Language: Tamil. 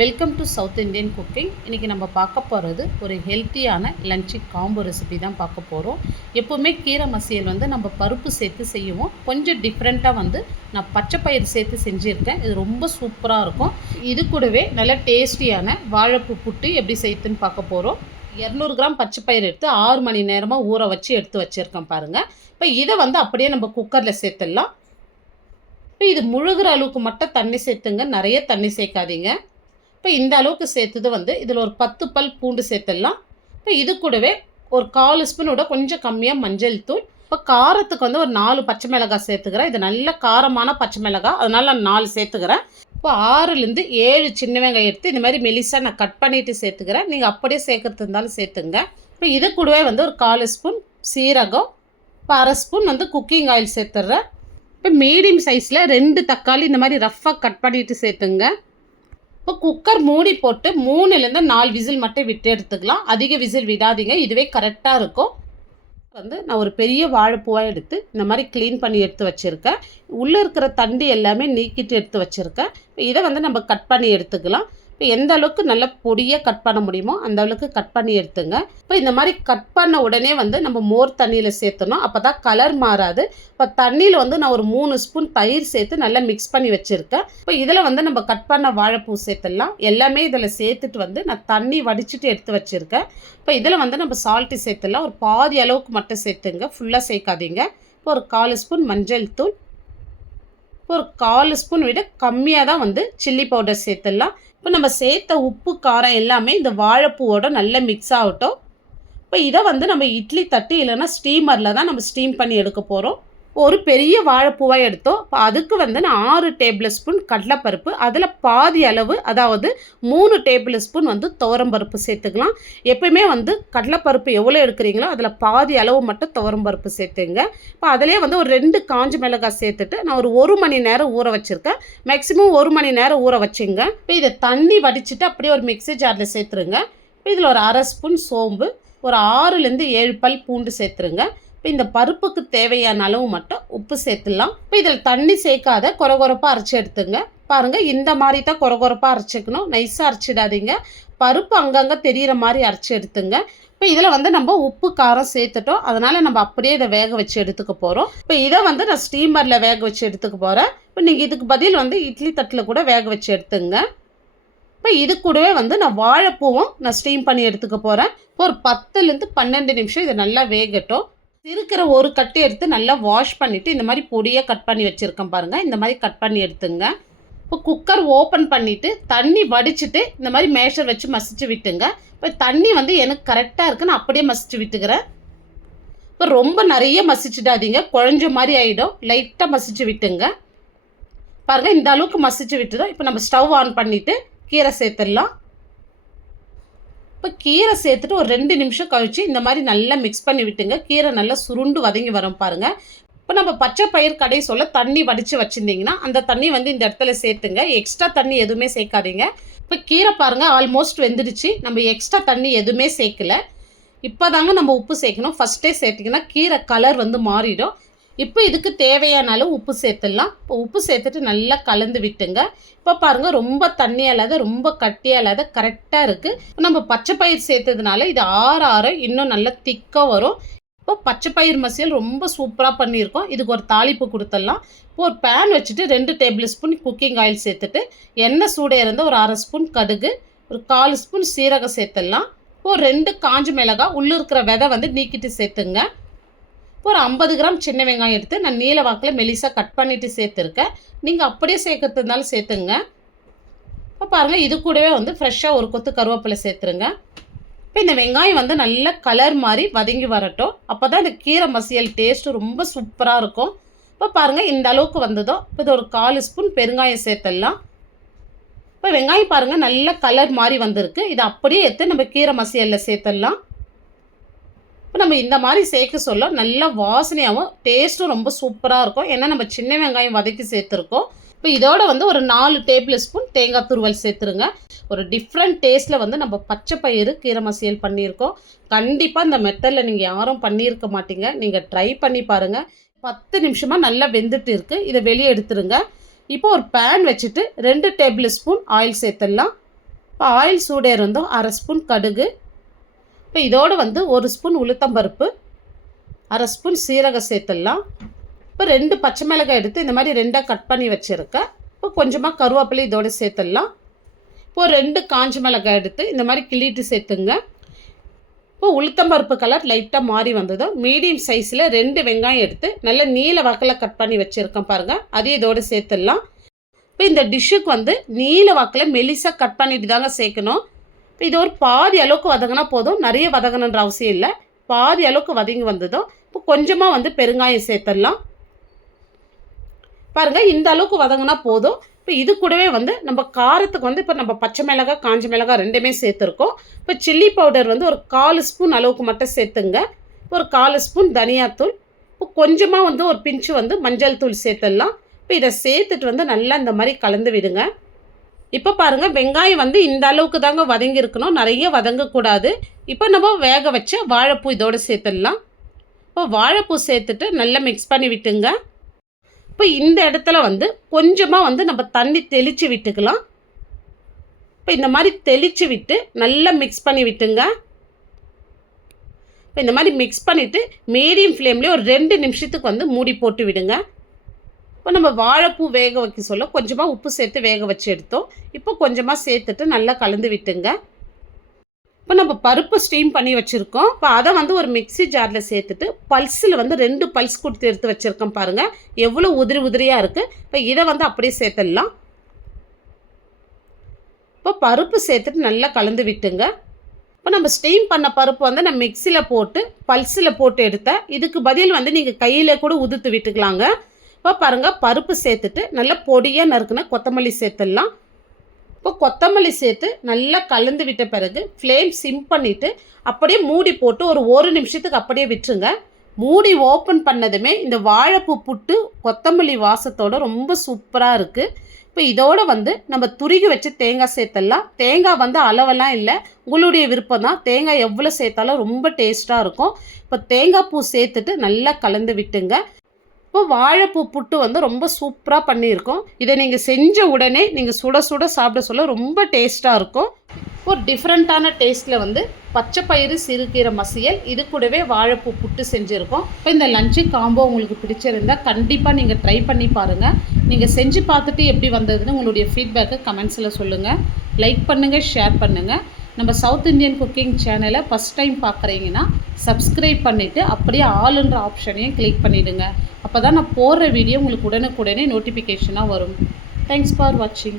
Welcome to south Indian cooking. இன்றைக்கி நம்ம பார்க்க போகிறது ஒரு ஹெல்த்தியான லஞ்சு காம்போ ரெசிபி தான் பார்க்க போகிறோம். எப்போவுமே கீரை மசியல் நம்ம பருப்பு சேர்த்து செய்வோம். கொஞ்சம் டிஃப்ரெண்ட்டாக நான் பச்சை பயிறு சேர்த்து செஞ்சுருக்கேன். இது ரொம்ப சூப்பராக இருக்கும். இது கூடவே நல்ல டேஸ்டியான வாழைப்பூ புட்டு எப்படி செய்யுதுன்னு பார்க்க போகிறோம். 200 கிராம் பச்சை பயிறு எடுத்து 6 மணி நேரமாக ஊற வச்சு எடுத்து வச்சுருக்கேன் பாருங்கள். இப்போ இதை அப்படியே நம்ம குக்கரில் சேர்த்துடலாம். இப்போ இது முழுகிற அளவுக்கு மட்டும் தண்ணி சேர்த்துங்க, நிறைய தண்ணி சேர்க்காதீங்க. இப்போ இந்த அளவுக்கு சேர்த்தது இதில் ஒரு 10 பல் பூண்டு சேர்த்துடலாம். இப்போ இது கூடவே ஒரு 1/4 ஸ்பூனோட கொஞ்சம் கம்மியாக மஞ்சள் தூள். இப்போ காரத்துக்கு ஒரு 4 பச்சை மிளகாய் சேர்த்துக்கிறேன். இது நல்ல காரமான பச்சை மிளகாய், அதனால் நான் 4 சேர்த்துக்கிறேன். இப்போ 6லேருந்து 7 சின்ன வெங்காயம் எடுத்து இந்த மாதிரி மெலிசாக நான் கட் பண்ணிவிட்டு சேர்த்துக்கிறேன். நீங்கள் அப்படியே சேர்க்கறது இருந்தாலும் சேர்த்துங்க. இப்போ இது கூடவே ஒரு 1/4 ஸ்பூன் சீரகம், இப்போ 1/2 ஸ்பூன் குக்கிங் ஆயில் சேர்த்துட்றேன். இப்போ மீடியம் சைஸில் 2 தக்காளி இந்த மாதிரி ரஃப்பாக கட் பண்ணிவிட்டு சேர்த்துங்க. இப்போ குக்கர் மூடி போட்டு 3லேருந்து 4 விசில் மட்டும் விட்டு எடுத்துக்கலாம். அதிக விசில் விடாதீங்க, இதுவே கரெக்டாக இருக்கும். நான் ஒரு பெரிய வாழைப்பூவாக எடுத்து இந்த மாதிரி க்ளீன் பண்ணி எடுத்து வச்சுருக்கேன். உள்ளே இருக்கிற தண்டு எல்லாமே நீக்கிட்டு எடுத்து வச்சுருக்கேன். இப்போ இதை நம்ம கட் பண்ணி எடுத்துக்கலாம். இப்போ எந்த அளவுக்கு நல்ல பொடியாக கட் பண்ண முடியுமோ அந்த அளவுக்கு கட் பண்ணி எடுத்துங்க. இப்போ இந்த மாதிரி கட் பண்ண உடனே நம்ம மோர் தண்ணியில் சேர்த்தணும், அப்போ தான் கலர் மாறாது. இப்போ தண்ணியில் நான் ஒரு 3 ஸ்பூன் தயிர் சேர்த்து நல்லா மிக்ஸ் பண்ணி வச்சுருக்கேன். இப்போ இதில் நம்ம கட் பண்ண வாழைப்பூ சேர்த்துடலாம். எல்லாமே இதில் சேர்த்துட்டு நான் தண்ணி வடிச்சிட்டு எடுத்து வச்சுருக்கேன். இப்போ இதில் நம்ம சால்ட்டு சேர்த்துடலாம். ஒரு பாதி அளவுக்கு மட்டும் சேர்த்துங்க, ஃபுல்லாக சேர்க்காதீங்க. இப்போ ஒரு 1/4 ஸ்பூன் மஞ்சள் தூள், ஒரு 1/4 ஸ்பூன் விட கம்மியாக தான் சில்லி பவுடர் சேர்த்துடலாம். இப்போ நம்ம சேர்த்த உப்பு காரம் எல்லாமே இந்த வாழைப்பூவோட நல்லா மிக்ஸ் ஆகட்டும். இப்போ இதை நம்ம இட்லி தட்டு இல்லைன்னா ஸ்டீமரில் தான் நம்ம ஸ்டீம் பண்ணி எடுக்க போகிறோம். ஒரு பெரிய வாழைப்பூவாக எடுத்தோம். இப்போ அதுக்கு நான் 6 டேபிள் ஸ்பூன் கடலைப்பருப்பு, அதில் பாதி அளவு அதாவது 3 டேபிள் ஸ்பூன் துவரம்பருப்பு சேர்த்துக்கலாம். எப்பயுமே கடலைப்பருப்பு எவ்வளோ எடுக்கிறீங்களோ அதில் பாதி அளவு மட்டும் துவரம்பருப்பு சேர்த்துங்க. இப்போ அதிலே ஒரு 2 காஞ்ச மிளகாய் சேர்த்துட்டு நான் ஒரு 1 மணி நேரம் ஊற வச்சுருக்கேன். மேக்ஸிமம் 1 மணி நேரம் ஊற வச்சுங்க. இப்போ இதை தண்ணி வடிச்சிட்டு அப்படியே ஒரு மிக்ஸி ஜாரில் சேர்த்துருங்க. இப்போ இதில் ஒரு 1/2 ஸ்பூன் சோம்பு, ஒரு 6லேருந்து 7 பல் பூண்டு சேர்த்துருங்க. இப்போ இந்த பருப்புக்கு தேவையான அளவு மட்டும் உப்பு சேர்த்துடலாம். இப்போ இதில் தண்ணி சேர்க்காத கொரகொரப்பாக அரைச்சி எடுத்துங்க. பாருங்கள், இந்த மாதிரி தான் கொரகொரப்பாக அரைச்சிக்கணும், நைஸாக அரைச்சிடாதீங்க. பருப்பு அங்கங்கே தெரிகிற மாதிரி அரைச்சி எடுத்துங்க. இப்போ இதில் நம்ம உப்பு காரம் சேர்த்துட்டோம், அதனால் நம்ம அப்படியே இதை வேக வச்சு எடுத்துக்க போகிறோம். இப்போ இதை நான் ஸ்டீமரில் வேக வச்சு எடுத்துக்க போகிறேன். இப்போ நீங்கள் இதுக்கு பதில் இட்லி தட்டில் கூட வேக வச்சு எடுத்துங்க. இப்போ இது கூடவே நான் வாழைப்பூவும் நான் ஸ்டீம் பண்ணி எடுத்துக்க போகிறேன். இப்போ ஒரு 10லேருந்து 12 நிமிஷம் இதை நல்லா வேகட்டும். இருக்கிற ஒரு கட்டு எடுத்து நல்லா வாஷ் பண்ணிவிட்டு இந்த மாதிரி பொடியாக கட் பண்ணி வச்சுருக்கேன் பாருங்கள். இந்த மாதிரி கட் பண்ணி எடுத்துங்க. இப்போ குக்கர் ஓப்பன் பண்ணிவிட்டு தண்ணி வடிச்சிட்டு இந்த மாதிரி மேஷர் வச்சு மசிச்சு விட்டுங்க. இப்போ தண்ணி எனக்கு கரெக்டாக இருக்குது, நான் அப்படியே மசிச்சு விட்டுக்கிறேன். இப்போ ரொம்ப நிறைய மசிச்சிடாதீங்க, குழஞ்ச மாதிரி ஆகிடும். லைட்டாக மசிச்சு விட்டுங்க. பாருங்கள், இந்த அளவுக்கு மசிச்சு விட்டுடும். இப்போ நம்ம ஸ்டவ் ஆன் பண்ணிவிட்டு கீரை சேர்த்துடலாம். இப்போ கீரை சேர்த்துட்டு ஒரு 2 நிமிஷம் கழித்து இந்த மாதிரி நல்லா மிக்ஸ் பண்ணி விட்டுங்க. கீரை நல்லா சுருண்டு வதங்கி வரும் பாருங்கள். இப்போ நம்ம பச்சை பயிர் கடை சொல்ல தண்ணி வடித்து வச்சுருந்தீங்கன்னா அந்த தண்ணி இந்த இடத்துல சேர்த்துங்க. எக்ஸ்ட்ரா தண்ணி எதுவுமே சேர்க்காதீங்க. இப்போ கீரை பாருங்கள் ஆல்மோஸ்ட் வெந்துடுச்சு. நம்ம எக்ஸ்ட்ரா தண்ணி எதுவுமே சேர்க்கல. இப்போ தாங்க நம்ம உப்பு சேர்க்கணும். ஃபஸ்ட்டே சேர்த்திங்கன்னா கீரை கலர் மாறிடும். இப்போ இதுக்கு தேவையான அளவு உப்பு சேர்த்துடலாம். இப்போ உப்பு சேர்த்துட்டு நல்லா கலந்து விட்டுங்க. இப்போ பாருங்கள், ரொம்ப தண்ணியாக இல்லாத ரொம்ப கட்டியாக இல்லாத கரெக்டாக இருக்குது. நம்ம பச்சை பயிர் சேர்த்ததுனால இது ஆற இன்னும் நல்லா திக்காக வரும். இப்போ பச்சை பயிர் மசியல் ரொம்ப சூப்பராக பண்ணியிருக்கோம். இதுக்கு ஒரு தாளிப்பு கொடுத்துடலாம். இப்போ ஒரு பேன் வச்சுட்டு 2 டேபிள் ஸ்பூன் குக்கிங் ஆயில் சேர்த்துட்டு எண்ணெய் சூடாக இருந்தால் ஒரு 1/2 ஸ்பூன் கடுகு, ஒரு 1/4 ஸ்பூன் சீரகம் சேர்த்துடலாம். இப்போ 2 காஞ்ச மிளகாய் உள்ளே இருக்கிற விதை நீக்கிட்டு சேர்த்துங்க. ஒரு 50 கிராம் சின்ன வெங்காயம் எடுத்து நான் நீல வாக்கில் மெலிசாக கட் பண்ணிவிட்டு சேர்த்துருக்கேன். நீங்கள் அப்படியே சேர்க்கறதுனாலும் சேர்த்துங்க. இப்போ பாருங்கள், இது கூடவே ஃப்ரெஷ்ஷாக ஒரு கொத்து கருவேப்பிலை சேர்த்துருங்க. இப்போ இந்த வெங்காயம் நல்ல கலர் மாதிரி வதங்கி வரட்டும். அப்போ தான் இந்த கீரை மசியல் டேஸ்ட்டு ரொம்ப சூப்பராக இருக்கும். இப்போ பாருங்கள், இந்த அளவுக்கு வந்ததும் இப்போ இது ஒரு 1/4 ஸ்பூன் பெருங்காயம் சேர்த்துடலாம். இப்போ வெங்காயம் பாருங்கள் நல்ல கலர் மாதிரி வந்திருக்கு. இதை அப்படியே எடுத்து நம்ம கீரை மசியலில் சேர்த்துடலாம். இப்போ நம்ம இந்த மாதிரி சேர்க்க சொல்ல நல்ல வாசனையாகவும் டேஸ்ட்டும் ரொம்ப சூப்பராக இருக்கும். ஏன்னா நம்ம சின்ன வெங்காயம் வதக்கி சேர்த்துருக்கோம். இப்போ இதோட ஒரு 4 டேபிள் ஸ்பூன் தேங்காய் துருவல் சேர்த்துருங்க. ஒரு டிஃப்ரெண்ட் டேஸ்ட்டில் நம்ம பச்சை பயிறு கீரை மசியல் பண்ணியிருக்கோம். கண்டிப்பாக இந்த மெத்தடில் நீங்கள் யாரும் பண்ணியிருக்க மாட்டீங்க. நீங்கள் ட்ரை பண்ணி பாருங்கள். 10 நிமிஷமாக நல்லா வெந்துட்டு இருக்குது. இதை வெளியே எடுத்துருங்க. இப்போ ஒரு பேன் வச்சுட்டு 2 டேபிள் ஸ்பூன் ஆயில் சேர்த்துடலாம். இப்போ ஆயில் சூடேறந்தும் 1/2 ஸ்பூன் கடுகு, இப்போ இதோடு வந்து 1 ஸ்பூன் உளுத்தம்பருப்பு, 1/2 ஸ்பூன் சீரகம் சேர்த்துடலாம். இப்போ 2 பச்சை மிளகாய் எடுத்து இந்த மாதிரி 2ஆக கட் பண்ணி வச்சுருக்கேன். இப்போ கொஞ்சமாக கருவேப்பிலை இதோடு சேர்த்துடலாம். இப்போது 2 காஞ்ச மிளகாய் எடுத்து இந்த மாதிரி கிள்ளிட்டு சேர்த்துங்க. இப்போ உளுத்தம்பருப்பு கலர் லைட்டாக மாறி வந்ததும் மீடியம் சைஸில் 2 வெங்காயம் எடுத்து நல்ல நீல வாக்கில் கட் பண்ணி வச்சுருக்கேன் பாருங்கள், அதையும் இதோடு சேர்த்துடலாம். இப்போ இந்த டிஷ்ஷுக்கு வந்து நீல வாக்கில் மெலிசாக கட் பண்ணிட்டு தாங்க சேர்க்கணும். இப்போ இது ஒரு பாதி அளவுக்கு வதங்கினா போதும், நிறைய வதங்கணுன்ற அவசியம் இல்லை. பாதி அளவுக்கு வதங்கி வந்ததும் இப்போ கொஞ்சமாக வந்து பெருங்காயம் சேர்த்துடலாம். பாருங்கள், இந்த அளவுக்கு வதங்கினா போதும். இப்போ இது கூடவே வந்து நம்ம காரத்துக்கு வந்து இப்போ நம்ம பச்சை மிளகாய் காஞ்ச மிளகாய் ரெண்டுமே சேர்த்துருக்கோம். இப்போ சில்லி பவுடர் வந்து ஒரு 1/4 ஸ்பூன் அளவுக்கு மட்டும் சேர்த்துங்க. ஒரு 1/4 ஸ்பூன் தனியாத்தூள், இப்போ கொஞ்சமாக வந்து ஒரு பிஞ்சு வந்து மஞ்சள் தூள் சேர்த்துடலாம். இப்போ இதை சேர்த்துட்டு வந்து நல்லா இந்த மாதிரி கலந்து விடுங்க. இப்போ பாருங்கள், வெங்காயம் வந்து இந்த அளவுக்கு தாங்க வதங்கி இருக்கணும், நிறைய வதங்கக்கூடாது. இப்போ நம்ம வேக வச்ச வாழைப்பூ இதோடு சேர்த்துடலாம். இப்போ வாழைப்பூ சேர்த்துட்டு நல்லா மிக்ஸ் பண்ணி விட்டுங்க. இப்போ இந்த இடத்துல வந்து கொஞ்சமாக வந்து நம்ம தண்ணி தெளித்து விட்டுக்கலாம். இப்போ இந்த மாதிரி தெளித்து விட்டு நல்லா மிக்ஸ் பண்ணி விட்டுங்க. இப்போ இந்த மாதிரி மிக்ஸ் பண்ணிவிட்டு மீடியம் ஃப்ளேம்லேயே ஒரு 2 நிமிஷத்துக்கு வந்து மூடி போட்டு விடுங்க. இப்போ நம்ம வாழைப்பூ வேக வைக்க சொல்ல கொஞ்சமாக உப்பு சேர்த்து வேக வச்சு எடுத்தோம். இப்போ கொஞ்சமாக சேர்த்துட்டு நல்லா கலந்து விட்டுங்க. இப்போ நம்ம பருப்பு ஸ்டீம் பண்ணி வச்சுருக்கோம். இப்போ அதை வந்து ஒரு மிக்ஸி ஜாரில் சேர்த்துட்டு பல்ஸில் வந்து 2 பல்ஸ் கொடுத்து எடுத்து வச்சுருக்கோம் பாருங்கள், எவ்வளோ உதிரி உதிரியாக இருக்குது. இப்போ இதை வந்து அப்படியே சேர்த்துடலாம். இப்போ பருப்பு சேர்த்துட்டு நல்லா கலந்து விட்டுங்க. இப்போ நம்ம ஸ்டீம் பண்ண பருப்பு வந்து நான் மிக்ஸியில் போட்டு பல்ஸில் போட்டு எடுத்தேன். இதுக்கு பதில் வந்து நீங்கள் கையில் கூட உதுத்து விட்டுக்கலாங்க. இப்போ பாருங்கள், பருப்பு சேர்த்துட்டு நல்லா பொடியாக நறுக்குன கொத்தமல்லி சேர்த்துடலாம். இப்போ கொத்தமல்லி சேர்த்து நல்லா கலந்து விட்ட பிறகு ஃப்ளேம் சிம் பண்ணிவிட்டு அப்படியே மூடி போட்டு ஒரு 1 நிமிஷத்துக்கு அப்படியே விட்டுருங்க. மூடி ஓப்பன் பண்ணதுமே இந்த வாழைப்பூ புட்டு கொத்தமல்லி வாசத்தோடு ரொம்ப சூப்பராக இருக்குது. இப்போ இதோடு வந்து நம்ம துருகி வச்சு தேங்காய் சேர்த்துடலாம். தேங்காய் வந்து அளவெல்லாம் இல்லை, உங்களுடைய விருப்பம் தான். தேங்காய் எவ்வளோ சேர்த்தாலும் ரொம்ப டேஸ்ட்டாக இருக்கும். இப்போ தேங்காய் பூ சேர்த்துட்டு நல்லா கலந்து விட்டுங்க. இப்போ வாழைப்பூ புட்டு வந்து ரொம்ப சூப்பராக பண்ணியிருக்கோம். இதை நீங்கள் செஞ்ச உடனே நீங்கள் சுட சுட சாப்பிட சொல்ல ரொம்ப டேஸ்ட்டாக இருக்கும். ஒரு டிஃப்ரெண்ட்டான டேஸ்ட்டில் வந்து பச்சை பயிறு சிறுகீரை மசியல், இது கூடவே வாழைப்பூ புட்டு செஞ்சுருக்கோம். இப்போ இந்த லஞ்சு காம்போ உங்களுக்கு பிடிச்சிருந்தால் கண்டிப்பாக நீங்கள் ட்ரை பண்ணி பாருங்கள். நீங்கள் செஞ்சு பார்த்துட்டு எப்படி வந்ததுன்னு உங்களுடைய ஃபீட்பேக்கை கமெண்ட்ஸில் சொல்லுங்கள். லைக் பண்ணுங்கள், ஷேர் பண்ணுங்கள். நம்ம சவுத் இந்தியன் குக்கிங் சேனலை ஃபஸ்ட் டைம் பார்க்குறீங்கன்னா சப்ஸ்கிரைப் பண்ணிவிட்டு அப்படியே ஆளுன்ற ஆப்ஷனையும் கிளிக் பண்ணிவிடுங்க. அப்போ தான் நான் போடுற வீடியோ உங்களுக்கு உடனுக்குடனே நோட்டிஃபிகேஷனாக வரும். தேங்க்ஸ் ஃபார் வாட்சிங்.